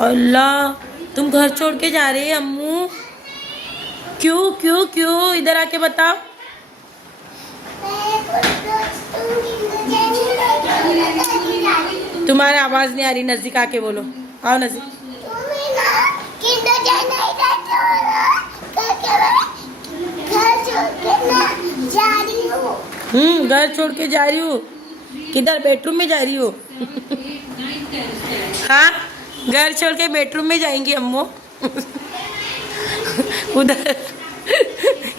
अल्लाह, तुम घर छोड़ के जा रही है अम्मू? क्यों क्यों क्यों? इधर आके बताओ। तुम्हारा आवाज नहीं आ रही, नजदीक आके बोलो। आओ नजदीक। घर छोड़ के जा रही हूँ। किधर? बेडरूम में जा रही हो? हाँ, घर छोड़ के बेडरूम में जाएंगी अम्मू। उधर,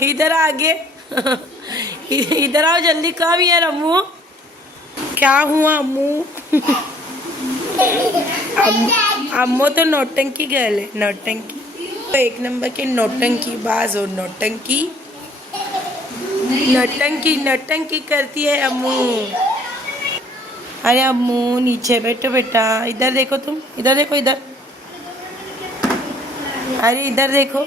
इधर आगे, इधर आओ जल्दी। कब यार अम्मू? क्या हुआ अम्मू? अम्मू तो नौटंकी गर्ल है, नौटंकी। तो एक नंबर के नौटंकी बाज और नौटंकी नौटंकी नौटंकी करती है अम्मू। अरे अम्मू नीचे बैठो बेटा। इधर देखो, तुम इधर देखो, इधर। अरे इधर देखो।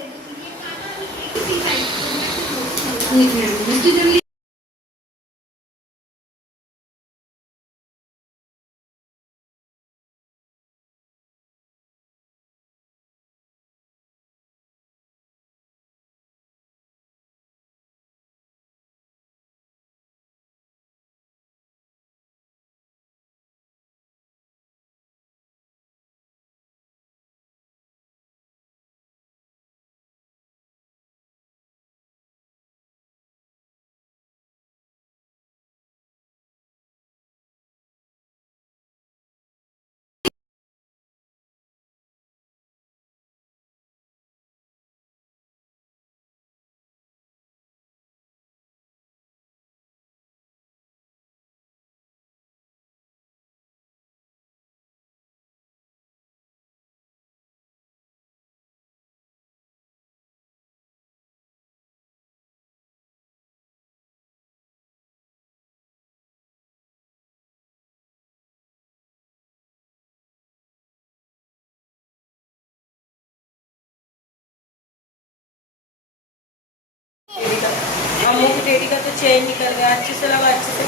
अम्मू की टेडी का तो चेन निकल गया। अच्छे से लगा, अच्छे से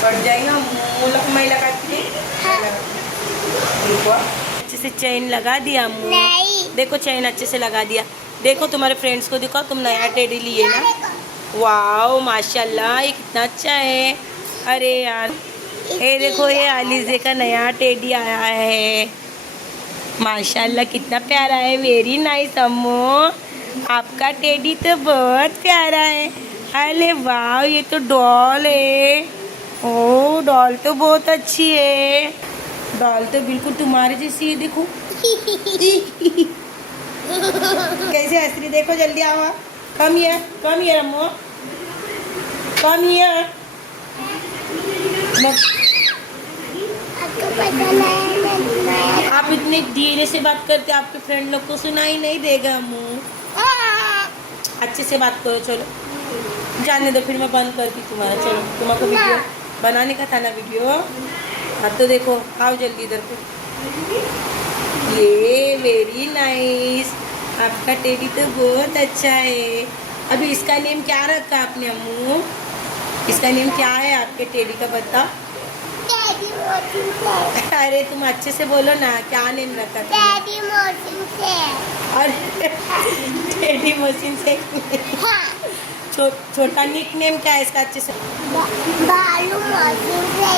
फट जाएगा। मुँह मैं लगा के देखो, अच्छे से चेन लगा दिया अम्मू। देखो चेन अच्छे से लगा दिया। देखो तुम्हारे फ्रेंड्स को दिखाओ, तुम नया टेडी लिए ना। वाओ माशाल्लाह, ये कितना अच्छा है। अरे यार, ये देखो, ये आलिज़े का नया टेडी आया है। माशाल्लाह कितना प्यारा है। वेरी नाइस अम्मू, आपका टेडी तो बहुत प्यारा है। अरे वाह, ये तो डॉल है। ओह, डॉल तो बहुत अच्छी है। डॉल तो बिल्कुल तुम्हारे जैसी है, देखो। कैसे हंस रही, देखो। जल्दी आओ, come here, come here Ammu, come here. आप इतने धीरे से बात करते, आपके फ्रेंड लोग को सुनाई नहीं देगा अम्मू। अच्छे से बात करो। चलो जाने दो, फिर मैं बंद करती तुम्हारा। चलो, तुम्हारा वीडियो बनाने का था ना वीडियो। अब तो देखो, आओ जल्दी इधर को। ये वेरी नाइस, आपका टेडी तो बहुत अच्छा है। अभी इसका नेम क्या रखा आपने अम्मू? इसका नेम क्या है आपके टेडी का, बताओ। अरे तुम अच्छे से बोलो ना, क्या नेम रखा था? टेडी मशीन से। अरे टेडी मशीन से। छोटा निक नेम क्या है इसका? अच्छे से। बालू मशीन से।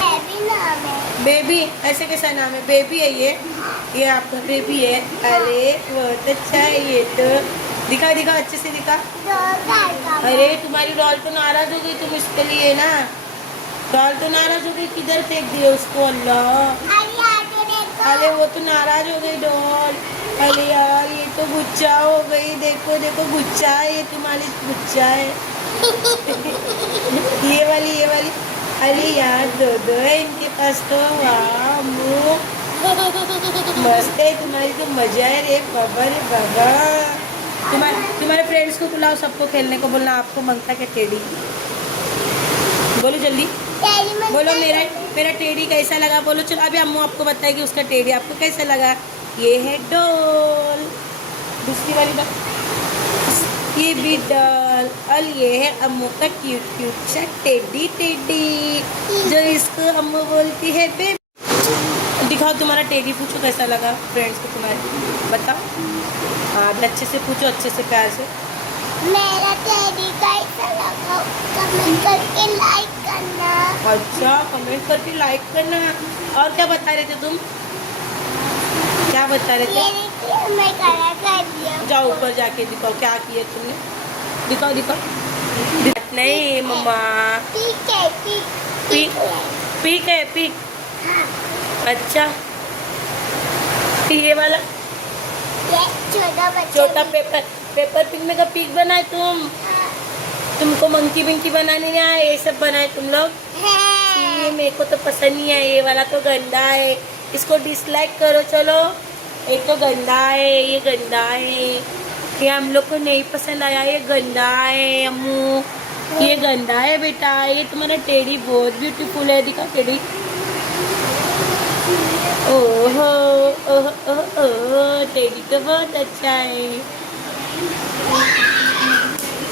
बेबी नाम है। बेबी? ऐसे कैसा नाम है? बेबी है ये आपका बेबी है। अरे बहुत अच्छा है ये तो। दिखा दिखा, अच्छे से दिखा। अरे तुम्हारी डॉल तो नाराज हो गई, तुम इसके लिए ना। डॉल तो नाराज हो गई, किधर फेंक दिए उसको? अल्लाह, अरे वो तो नाराज हो गई डॉल। अरे यार, ये तो गुच्चा हो गई। देखो देखो, गुच्चा है ये, तुम्हारी गुच्चा है। ये वाली। अरे यार, दो है इनके पास तो। वाह अम्मू, मस्त है तुम्हारी तो, मजा है रे बाबा, रे बाबा। तुम्हारे फ्रेंड्स को बुलाओ, सबको खेलने को बोलना। आपको मांगता क्या टेडी? बोलो जल्दी, बोलो। मेरा टेडी कैसा लगा बोलो। चलो अभी अम्मू आपको बताएगी उसका टेडी आपको कैसा लगा। ये है डॉल, दूसरी वाली डॉल, ये भी डॉल, और ये है अम्मू का क्यूट सा टेडी, जो इसको अम्मू बोलती है बेबी। दिखाओ तुम्हारा टेडी, पूछो कैसा लगा फ्रेंड्स को तुम्हारे, बताओ। हाँ अभी अच्छे से पूछो, अच्छे से प्यार से। मेरा टेडी कैसा लगा कमेंट करके लाइक करना। अच्छा कमेंट करके लाइक करना। और क्या बता रहे थे तुम, क्या बता रहे थे? ये देखिए मैं कलर कर दिया। जाओ ऊपर जाके दिखाओ क्या किए तुमने, दिखाओ दिखाओ। नहीं मम्मा, पीक है पीक, पीक है पीक। हाँ, अच्छा ये वाला ये छोटा बच्चा छोटा पेपर, पेपर पिक में का पीक बनाए तुम। हाँ, तुमको मंकी बिंकी बनाने नहीं आया, ये सब बनाए तुम लोग। ये मेरे को तो पसंद नहीं है, ये वाला तो गंदा है, इसको डिसलाइक करो। चलो एक तो गंदा है, ये गंदा है, ये हम लोग को नहीं पसंद आया, ये गंदा है अम्मू, ये गंदा है बेटा। ये तुम्हारा टेडी बहुत ब्यूटीफुल है, दिखा टेडी। ओहो ओह ओह ओह, टेडी तो बहुत अच्छा है।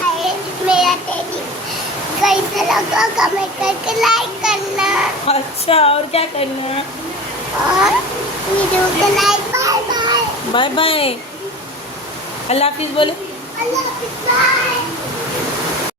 अरे मेरा टेडी कैसा लगा कमेंट करके लाइक करना अच्छा और क्या करना, और वीडियो को like. Bye bye. Bye bye, अल्लाह हाफिज बोले। अल्लाह हाफिज़, बाय।